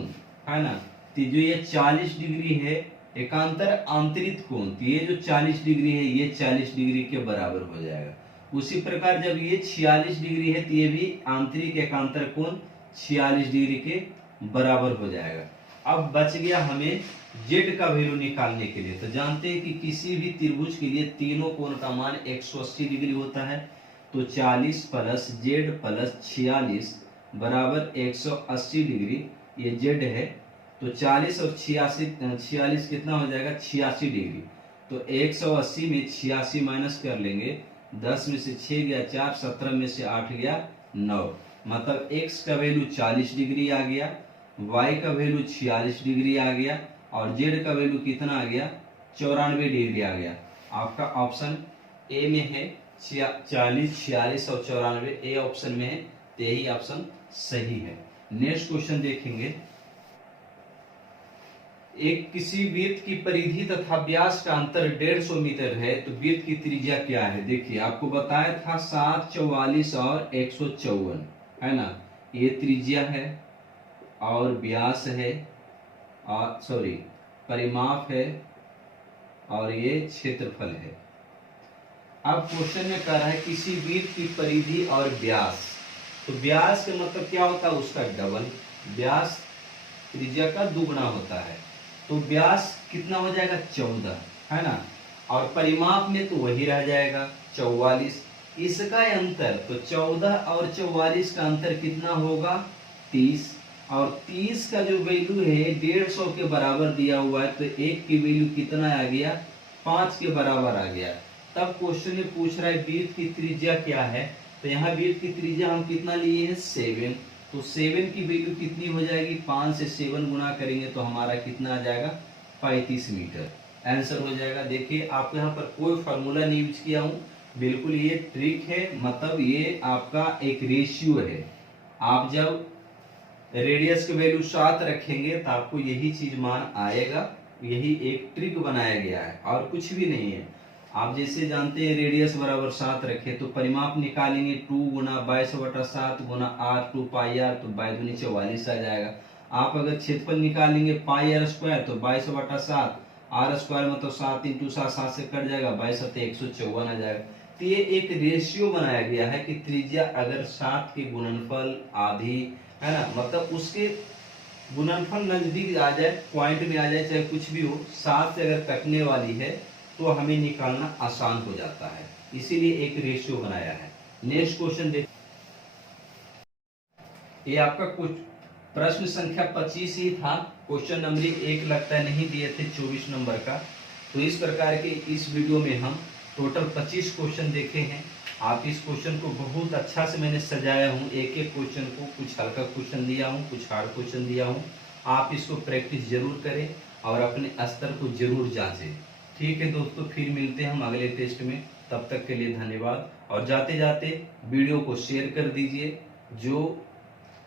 है ना, तो जो ये 40 डिग्री है एकांतर आंतरिक कोण, तो ये जो 40 डिग्री है ये 40 डिग्री के बराबर हो जाएगा। उसी प्रकार जब ये 46 डिग्री है तो ये भी आंतरिक एकांतर कोण 46 डिग्री के बराबर हो जाएगा। अब बच गया हमें जेड का वैल्यू निकालने के लिए, तो जानते हैं कि किसी भी त्रिभुज के लिए तीनों कोण का मान 180 डिग्री होता है, तो 40 प्लस जेड प्लस 46 बराबर 180 डिग्री, ये जेड है, तो 40 और 46 कितना हो जाएगा 86 डिग्री, तो 180 में 86 माइनस कर लेंगे, 10 में से 6 गया 4, 17 में से 8 गया 9, मतलब x का वैल्यू 40 डिग्री आ गया, y का वैल्यू 46 डिग्री आ गया और z का वैल्यू कितना आ गया 94 डिग्री आ गया। आपका ऑप्शन ए में है 40, 46 और 94, ए ऑप्शन में है, तो यही ऑप्शन सही है। नेक्स्ट क्वेश्चन देखेंगे, एक किसी वृत्त की परिधि तथा व्यास का अंतर 150 मीटर है, तो वृत्त की त्रिज्या क्या है? देखिए आपको बताया था 7, 44 और 154, है ना। ये त्रिज्या है और व्यास है, और सॉरी परिमाप है, और ये क्षेत्रफल है। अब क्वेश्चन में कह रहा है किसी वृत्त की परिधि और व्यास, तो व्यास का मतलब क्या होता है? उसका डबल। व्यास त्रिज्या का दुगुना होता है, तो व्यास कितना हो जाएगा? 14, है ना। और परिमाप में तो वही रह जाएगा 44। इसका अंतर तो 14 और 44 का अंतर कितना होगा? 30। और 30 का जो वैल्यू है 150 के बराबर दिया हुआ है, तो 1 की वैल्यू कितना आ गया? 5 के बराबर आ गया। तब क्वेश्चन में पूछ रहा है वृत्त की त्रिज्या क्या है, तो यहाँ वृत्त की त्रिज्या हम कितना लिए हैं? 7। तो 7 की वैल्यू कितनी हो जाएगी? 5 से 7 गुना करेंगे तो हमारा कितना आ जाएगा? 35 मीटर आंसर हो जाएगा। देखिए आपको यहाँ पर कोई फार्मूला नहीं यूज किया हूँ, बिल्कुल ये ट्रिक है, मतलब ये आपका एक रेशियो है। आप जब रेडियस की वैल्यू 7 रखेंगे तो आपको यही चीज मान आएगा। यही एक ट्रिक बनाया गया है और कुछ भी नहीं है। आप जैसे जानते हैं रेडियस बराबर 7 रखे तो परिमाप निकालेंगे 2 गुना 22/7 गुना r2 पाई r, तो 22×44 आ जाएगा। आप अगर क्षेत्रफल निकालेंगे पाई r स्क्वायर, तो 22/7 r स्क्वायर मतलब 7 × 7, 7 से कट जाएगा, 22×7 154 आ जाएगा। तो ये एक रेशियो बनाया गया है कि त्रिज्या अगर 7 के गुणनफल आधी, है ना, मतलब उसके गुणनफल नजदीक आ जाए, पॉइंट में आ जाए, चाहे कुछ भी हो, 7 से अगर कटने वाली है तो हमें निकालना आसान हो जाता है, इसीलिए एक रेशियो बनाया है। नेक्स्ट क्वेश्चन देख, ये आपका कुछ प्रश्न संख्या 25 ही था। क्वेश्चन नंबर 1 लगता है नहीं दिए थे 24 नंबर का। तो इस प्रकार के इस वीडियो में हम टोटल 25 क्वेश्चन देखे हैं। आप इस क्वेश्चन को बहुत अच्छा से मैंने सजाया हूँ, एक एक क्वेश्चन को कुछ हल्का क्वेश्चन दिया हूँ, कुछ हार्ड क्वेश्चन दिया हूँ। आप इसको प्रैक्टिस जरूर करें और अपने स्तर को जरूर जांचें। ठीक है दोस्तों, फिर मिलते हैं हम अगले टेस्ट में। तब तक के लिए धन्यवाद। और जाते जाते वीडियो को शेयर कर दीजिए, जो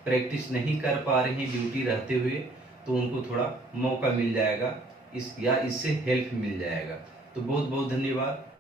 प्रैक्टिस नहीं कर पा रहे हैं ड्यूटी रहते हुए, तो उनको थोड़ा मौका मिल जाएगा, इससे हेल्प मिल जाएगा। तो बहुत बहुत धन्यवाद।